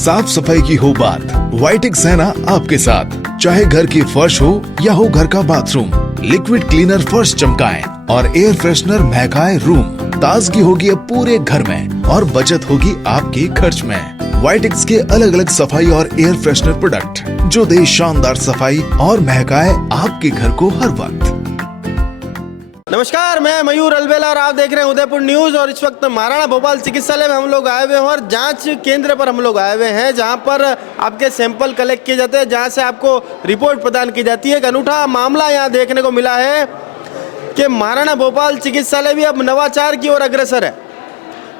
साफ सफाई की हो बात, वाइटेक्स है ना आपके साथ। चाहे घर की फर्श हो या हो घर का बाथरूम, लिक्विड क्लीनर फर्श चमकाएं और एयर फ्रेशनर महकाए रूम। ताजगी होगी अब पूरे घर में और बचत होगी आपके खर्च में। वाइटेक्स के अलग अलग सफाई और एयर फ्रेशनर प्रोडक्ट जो दे शानदार सफाई और महकाए आपके घर को हर वक्त। नमस्कार, मैं मयूर अलवेला और आप देख रहे हैं उदयपुर न्यूज़। और इस वक्त महाराणा भोपाल चिकित्सालय में हम लोग आए हुए हैं और जांच केंद्र पर हम लोग आए हुए हैं जहां पर आपके सैंपल कलेक्ट किए जाते हैं, जहां से आपको रिपोर्ट प्रदान की जाती है। एक अनूठा मामला यहां देखने को मिला है कि महाराणा भोपाल चिकित्सालय भी अब नवाचार की ओर अग्रसर है।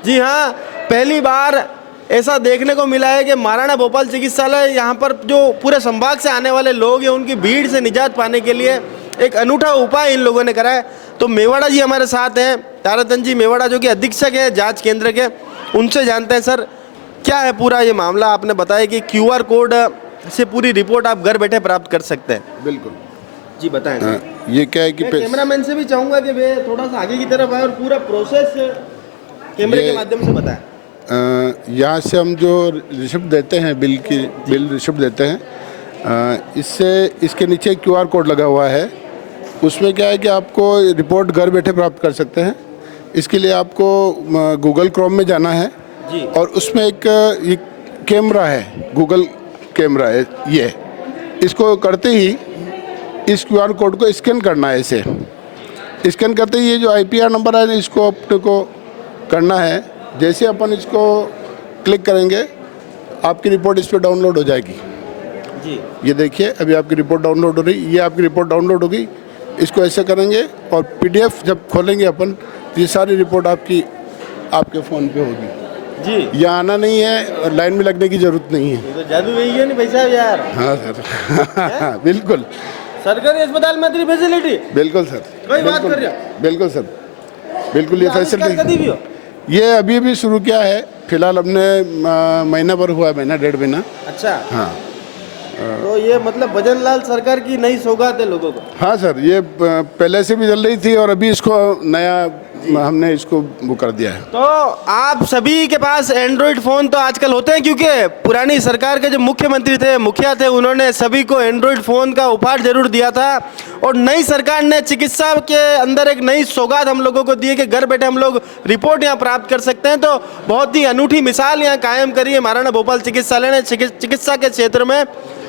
जी हाँ, पहली बार ऐसा देखने को मिला है कि महाराणा भोपाल चिकित्सालय यहाँ पर जो पूरे संभाग से आने वाले लोग हैं उनकी भीड़ से निजात पाने के लिए एक अनूठा उपाय इन लोगों ने करा है। तो मेवाड़ा जी हमारे साथ हैं, ताराचंद जी मेवाड़ा जो कि अधीक्षक है जांच केंद्र के, उनसे जानते हैं सर क्या है पूरा ये मामला। आपने बताया कि QR कोड से पूरी रिपोर्ट आप घर बैठे प्राप्त कर सकते हैं। बिल्कुल जी बताएं सर। ये क्या है कि कैमरामैन से भी चाहूँगा कि वे थोड़ा सा आगे की तरफ आए और पूरा प्रोसेस कैमरे के माध्यम से बताएं। यहाँ से हम जो रिसिप्ट देते हैं, बिल रिसिप्ट देते हैं, इससे इसके नीचे QR कोड लगा हुआ है। उसमें क्या है कि आपको रिपोर्ट घर बैठे प्राप्त कर सकते हैं। इसके लिए आपको गूगल क्रोम में जाना है जी। और उसमें एक कैमरा है, गूगल कैमरा है ये। इसको करते ही इस QR कोड को स्कैन करना है। इसे स्कैन करते ही ये जो IPR नंबर है इसको अपने को करना है। जैसे अपन इसको क्लिक करेंगे आपकी रिपोर्ट इस पर डाउनलोड हो जाएगी जी। ये देखिए अभी आपकी रिपोर्ट डाउनलोड हो रही, ये आपकी रिपोर्ट डाउनलोड होगी। इसको ऐसे करेंगे और PDF जब खोलेंगे अपन तो ये सारी रिपोर्ट आपके फ़ोन पे होगी जी। ये आना नहीं है और लाइन में लगने की ज़रूरत नहीं है। ये तो जादू यही है नहीं भाई साहब यार। हाँ सर बिल्कुल सरकारी अस्पताल में इतनी फैसिलिटी। बिल्कुल सर, कोई बात कर रहे हो? बिल्कुल सर, बिल्कुल ये फैसिलिटी ये अभी शुरू किया है। फिलहाल हमने महीना भर हुआ है, महीना डेढ़ महीना। अच्छा हाँ तो ये मतलब भजनलाल सरकार की नई सौगात है लोगों को। हाँ सर, ये पहले से भी चल रही थी और अभी इसको नया हमने इसको वो कर दिया है। तो आप सभी के पास एंड्रॉइड फ़ोन तो आजकल होते हैं, क्योंकि पुरानी सरकार के जो मुख्यमंत्री थे, मुखिया थे, उन्होंने सभी को एंड्रॉइड फ़ोन का उपहार जरूर दिया था। और नई सरकार ने चिकित्सा के अंदर एक नई सौगात हम लोगों को दी है कि घर बैठे हम लोग रिपोर्ट यहाँ प्राप्त कर सकते हैं। तो बहुत ही अनूठी मिसाल यहाँ कायम करी है महाराणा भोपाल चिकित्सालय ने चिकित्सा के क्षेत्र में,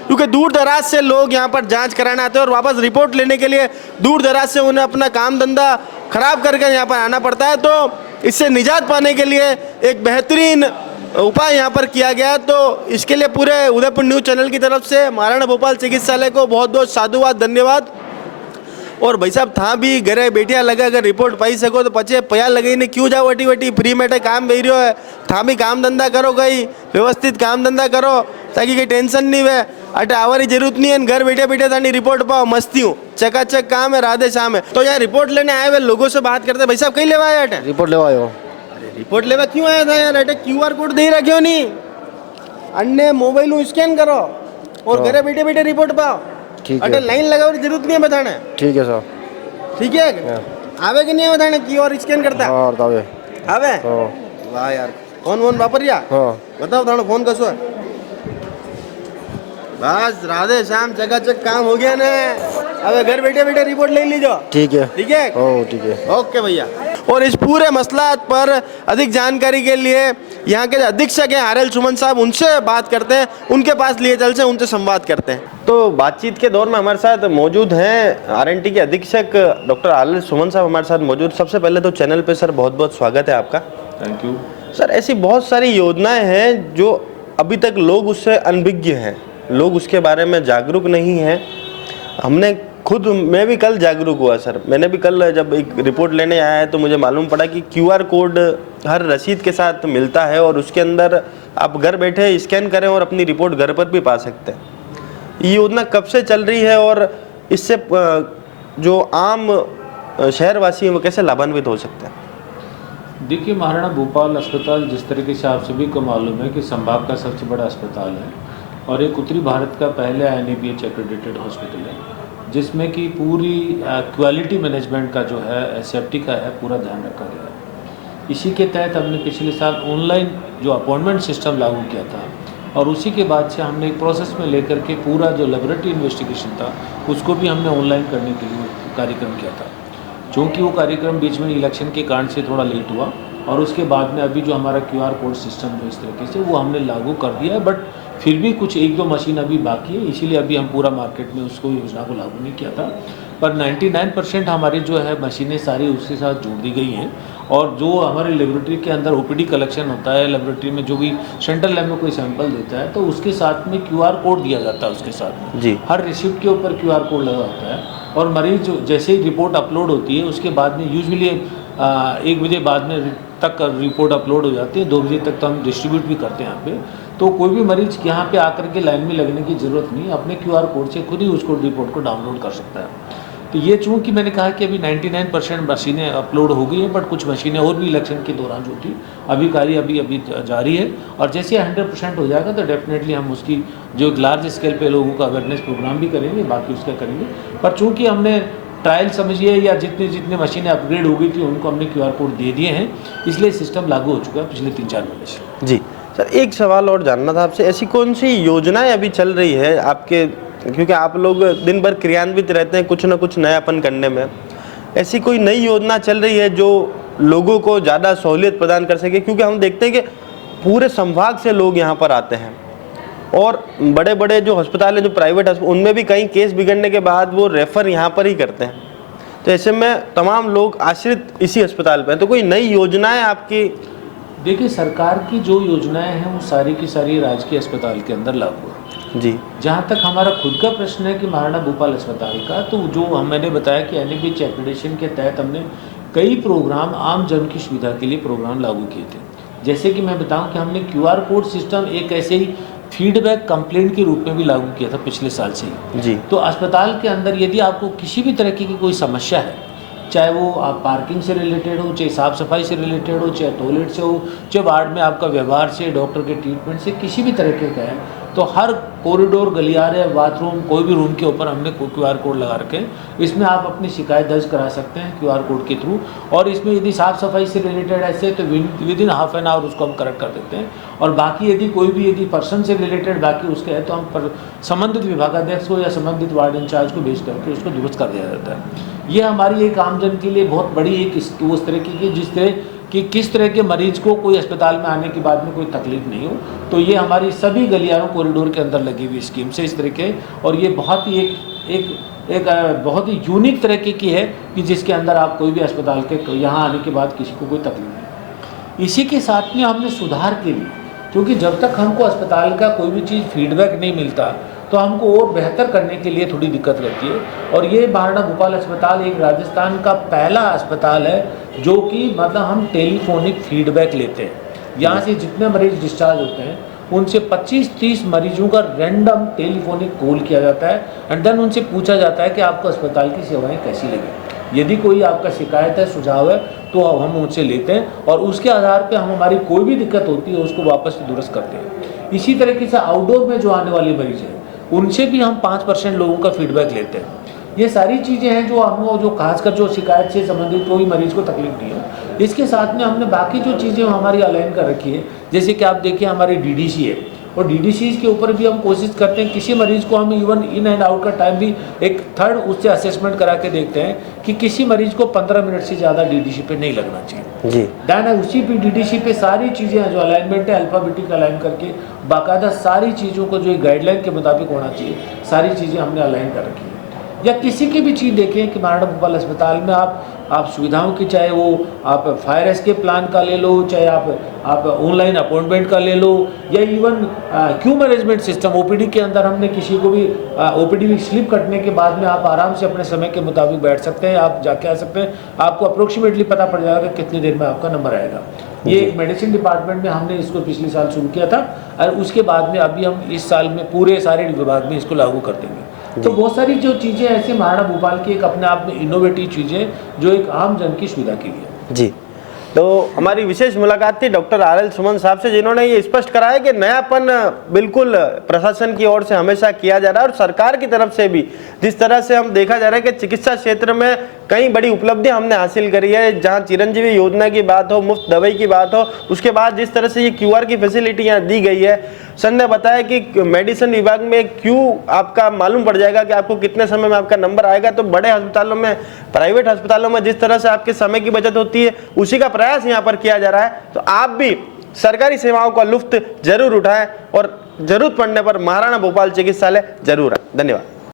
क्योंकि दूर दराज से लोग यहाँ पर जांच कराने आते हैं और वापस रिपोर्ट लेने के लिए दूर दराज से उन्हें अपना काम धंधा खराब करके यहाँ पर आना पड़ता है। तो इससे निजात पाने के लिए एक बेहतरीन उपाय यहाँ पर किया गया। तो इसके लिए पूरे उदयपुर न्यूज़ चैनल की तरफ से महाराणा भोपाल चिकित्सालय को बहुत बहुत साधुवाद, धन्यवाद। और भाई साहब था भी घरे बैठिया लगे, अगर रिपोर्ट पाई सको तो पचे पया लगे नहीं, क्यों जाओ वटी वटी फ्री में काम बही रहो है। था भी काम धंधा करो, कहीं व्यवस्थित काम धंधा करो ताकि कहीं टेंशन नहीं वे। अटे आवारी जरूरत नहीं है, घर बैठे बैठे तानी रिपोर्ट पाओ, मस्ती हूँ, चकाचक काम है, राधे श्याम है। तो यार रिपोर्ट लेने आए हुए लोगों से बात करते। भाई साहब कहीं लेवा आया अटे? रिपोर्ट लेवा आयो। अरे रिपोर्ट लेवा क्यों आया था यार? अटे QR कोड दे रखो नहीं, अन्य मोबाइल स्कैन करो और घरे बैठे बैठे रिपोर्ट पाओ। ठीक अटे है, लाइन लगाओ, जरूरत नहीं है बताने। ठीक है सर। ठीक है, आवे कि नहीं बताने QR स्कैन करता है? हाँ आवे। आवे? हाँ वाह यार, फोन वापरिया? हाँ बताओ थानो फोन कसो है? बस राधे श्याम, चकाचक काम हो गया ना। अब घर बैठे बैठे रिपोर्ट ले लीजिए। ठीक है, ठीक है, ओ ठीक है, ओके भैया। और इस पूरे मसला पर अधिक जानकारी के लिए यहाँ के अधीक्षक हैं RL सुमन साहब, उनसे बात करते हैं, उनके पास लिए चल से उनसे संवाद करते हैं। तो बातचीत के दौर में हमारे साथ मौजूद हैं RNT के अधीक्षक डॉक्टर RL सुमन साहब हमारे साथ मौजूद। सबसे पहले तो चैनल पे सर बहुत बहुत स्वागत है आपका। Thank you sir. ऐसी बहुत सारी योजनाएं हैं जो अभी तक लोग उससे अनभिज्ञ हैं, लोग उसके बारे में जागरूक नहीं हैं। मैं भी कल जागरूक हुआ सर। मैंने भी कल जब एक रिपोर्ट लेने आया है तो मुझे मालूम पड़ा कि QR कोड हर रसीद के साथ मिलता है और उसके अंदर आप घर बैठे स्कैन करें और अपनी रिपोर्ट घर पर भी पा सकते हैं। ये योजना कब से चल रही है और इससे जो आम शहरवासी हैं वो कैसे लाभान्वित हो सकते हैं? देखिए, महाराणा भोपाल अस्पताल जिस तरीके से आप सभी को मालूम है कि संभाग का सबसे बड़ा अस्पताल है और एक उत्तरी भारत का पहले INABH एक्रेडिटेड हॉस्पिटल है, जिसमें कि पूरी क्वालिटी मैनेजमेंट का जो है, सेफ्टी का है, पूरा ध्यान रखा गया है। इसी के तहत हमने पिछले साल ऑनलाइन जो अपॉइंटमेंट सिस्टम लागू किया था और उसी के बाद से हमने एक प्रोसेस में लेकर के पूरा जो लेबोरेटरी इन्वेस्टिगेशन था उसको भी हमने ऑनलाइन करने के लिए कार्यक्रम किया था। चूँकि वो कार्यक्रम बीच में इलेक्शन के कारण से थोड़ा लेट हुआ और उसके बाद में अभी जो हमारा QR कोड सिस्टम जो इस तरीके से वो हमने लागू कर दिया है, बट फिर भी कुछ 1-2 मशीन अभी बाकी है, इसीलिए अभी हम पूरा मार्केट में उसको योजना को लागू नहीं किया था। पर 99% हमारी जो है मशीनें सारी उसके साथ जोड़ दी गई हैं। और जो हमारे लेबोरेटरी के अंदर OPD कलेक्शन होता है, लेबोरेटरी में जो भी सेंट्रल लैब में कोई सैंपल देता है तो उसके साथ में QR कोड दिया जाता है, उसके साथ में जी। हर रिसिप्ट के ऊपर QR कोड लगा होता है। और मरीज जैसे ही रिपोर्ट अपलोड होती है उसके बाद में यूजुअली 1 बजे बाद में तक रिपोर्ट अपलोड हो जाती है, 2 बजे तक तो हम डिस्ट्रीब्यूट भी करते हैं यहाँ पे। तो कोई भी मरीज यहाँ पे आकर के लाइन में लगने की ज़रूरत नहीं, अपने QR कोड से खुद ही उसको रिपोर्ट को डाउनलोड कर सकता है। तो ये चूँकि मैंने कहा कि अभी 99% मशीनें अपलोड हो गई हैं, बट कुछ मशीनें और भी इलेक्शन के दौरान जो थी अभी कार्य अभी जारी है। और जैसे 100% हो जाएगा तो डेफिनेटली हम उसकी जो एक लार्ज स्केल पे लोगों का अवेयरनेस प्रोग्राम भी करेंगे, बाकी उसका करेंगे। पर चूँकि हमने ट्रायल समझिए या जितनी मशीनें अपग्रेड हो गई थी उनको हमने QR कोड दे दिए हैं, इसलिए सिस्टम लागू हो चुका है पिछले 3-4 महीने से। जी सर, एक सवाल और जानना था आपसे, ऐसी कौन सी योजनाएं अभी चल रही है आपके, क्योंकि आप लोग दिन भर क्रियान्वित रहते हैं कुछ ना कुछ नयापन करने में, ऐसी कोई नई योजना चल रही है जो लोगों को ज़्यादा सहूलियत प्रदान कर सके? क्योंकि हम देखते हैं कि पूरे संभाग से लोग यहाँ पर आते हैं और बड़े बड़े जो अस्पताल है, जो प्राइवेट अस्पताल, उनमें भी कहीं केस बिगड़ने के बाद वो रेफ़र यहाँ पर ही करते हैं। तो ऐसे में तमाम लोग आश्रित इसी अस्पताल पर हैं। तो कोई नई योजनाएं आपकी? देखिए, सरकार की जो योजनाएं हैं वो सारी की सारी राजकीय अस्पताल के अंदर लागू है जी। जहाँ तक हमारा खुद का प्रश्न है कि महाराणा भूपाल अस्पताल का, तो जो मैंने बताया कि NABH एक्रेडिटेशन के तहत हमने कई प्रोग्राम आम जन की सुविधा के लिए प्रोग्राम लागू किए थे। जैसे कि मैं बताऊं कि हमने QR कोड सिस्टम एक ऐसे ही फीडबैक कंप्लेंट के रूप में भी लागू किया था पिछले साल से ही जी। तो अस्पताल के अंदर यदि आपको किसी भी तरह की कोई समस्या है, चाहे वो आप पार्किंग से रिलेटेड हो, चाहे साफ़ सफाई से रिलेटेड हो, चाहे टॉयलेट से हो, चाहे वार्ड में आपका व्यवहार से, डॉक्टर के ट्रीटमेंट से, किसी भी तरीके का है, तो हर कॉरिडोर, गलियारे, बाथरूम, कोई भी रूम के ऊपर हमने QR कोड लगा रखे हैं। इसमें आप अपनी शिकायत दर्ज करा सकते हैं QR कोड के थ्रू। और इसमें यदि साफ़ सफाई से रिलेटेड ऐसे तो विदिन हाफ एन आवर उसको हम करेक्ट कर देते हैं। और बाकी यदि पर्सन से रिलेटेड बाकी उसके है तो हम संबंधित विभागाध्यक्ष को या संबंधित वार्ड इंचार्ज को भेज करके उसको दुरुस्त कर दिया जाता है। ये हमारी एक आमजन के लिए बहुत बड़ी एक उस तरीके की जिस तरह कि किस तरह के मरीज को कोई अस्पताल में आने के बाद में कोई तकलीफ नहीं हो, तो ये हमारी सभी गलियारों कॉरिडोर के अंदर लगी हुई स्कीम से इस तरीके। और ये बहुत ही एक बहुत ही यूनिक तरीके की है कि जिसके अंदर आप कोई भी अस्पताल के यहाँ आने के बाद किसी को कोई तकलीफ नहीं। इसी के साथ में हमने सुधार के लिए, क्योंकि जब तक हमको अस्पताल का कोई भी चीज़ फीडबैक नहीं मिलता तो हमको और बेहतर करने के लिए थोड़ी दिक्कत रहती है। और ये महाराणा भूपाल अस्पताल एक राजस्थान का पहला अस्पताल है जो कि मतलब हम टेलीफोनिक फीडबैक लेते हैं। यहाँ से जितने मरीज डिस्चार्ज होते हैं उनसे 25-30 मरीजों का रैंडम टेलीफोनिक कॉल किया जाता है एंड देन उनसे पूछा जाता है कि आपको अस्पताल की सेवाएं कैसी लगी। यदि कोई आपका शिकायत है, सुझाव है, तो हम उनसे लेते हैं और उसके आधार पे हम हमारी कोई भी दिक्कत होती है उसको वापस दुरुस्त करते हैं। इसी तरीके से आउटडोर में जो आने वाले मरीज हैं उनसे भी हम 5% लोगों का फीडबैक लेते हैं। ये सारी चीज़ें हैं जो हम जो खासकर जो शिकायत से संबंधित कोई मरीज को तकलीफ नहीं हो। इसके साथ में हमने बाकी जो चीज़ें हमारी अलाइन कर रखी है, जैसे कि आप देखिए हमारी DDC है और DDCs के ऊपर भी हम कोशिश करते हैं किसी मरीज को हम इवन इन एंड आउट का टाइम भी एक थर्ड उससे असेसमेंट करा के देखते हैं कि किसी मरीज को 15 मिनट से ज़्यादा DDC पे नहीं लगना चाहिए जी। डायना उसी पे DDC पे सारी चीज़ें जो अलाइनमेंट है अल्फ़ाबेटिक अलाइन करके बाकायदा सारी चीज़ों को जो गाइडलाइन के मुताबिक होना चाहिए सारी चीज़ें हमने अलाइन कर रखी है। या किसी की भी चीज़ देखें कि महाराणा भूपाल अस्पताल में आप सुविधाओं की, चाहे वो आप फायर एस्केप प्लान का ले लो, चाहे आप ऑनलाइन अपॉइंटमेंट का ले लो, या even Q management system OPD के अंदर हमने किसी को भी OPD में स्लिप कटने के बाद में आप आराम से अपने समय के मुताबिक बैठ सकते हैं, आप जाके आ सकते हैं, आपको अप्रोक्सीमेटली पता पड़ जाएगा कि कितनी देर में आपका नंबर आएगा। ये मेडिसिन डिपार्टमेंट में हमने इसको पिछले साल शुरू किया था और उसके बाद में अभी हम इस साल में पूरे सारे विभाग में इसको लागू कर देंगे। तो बहुत सारी जो चीज़ें ऐसे महाराणा भूपाल की एक अपने आप में इनोवेटिव चीज़ें जो एक आम जन की सुविधा के लिए जी। तो हमारी विशेष मुलाकात थी डॉक्टर RL सुमन साहब से, जिन्होंने ये स्पष्ट कराया कि नयापन बिल्कुल प्रशासन की ओर से हमेशा किया जा रहा है और सरकार की तरफ से भी जिस तरह से हम देखा जा रहा है कि चिकित्सा क्षेत्र में कई बड़ी उपलब्धियां हमने हासिल करी है। जहां चिरंजीवी योजना की बात हो, मुफ्त दवाई की बात हो, उसके बाद जिस तरह से ये QR की फैसिलिटी यहाँ दी गई है। सर ने बताया कि मेडिसिन विभाग में क्यों आपका मालूम पड़ जाएगा कि आपको कितने समय में आपका नंबर आएगा। तो बड़े अस्पतालों में, प्राइवेट अस्पतालों में जिस तरह से आपके समय की बचत होती है, उसी का प्रयास यहाँ पर किया जा रहा है। तो आप भी सरकारी सेवाओं का लुत्फ जरूर उठाएं और जरूरत पड़ने पर महाराणा भोपाल चिकित्सालय जरूर आए। धन्यवाद।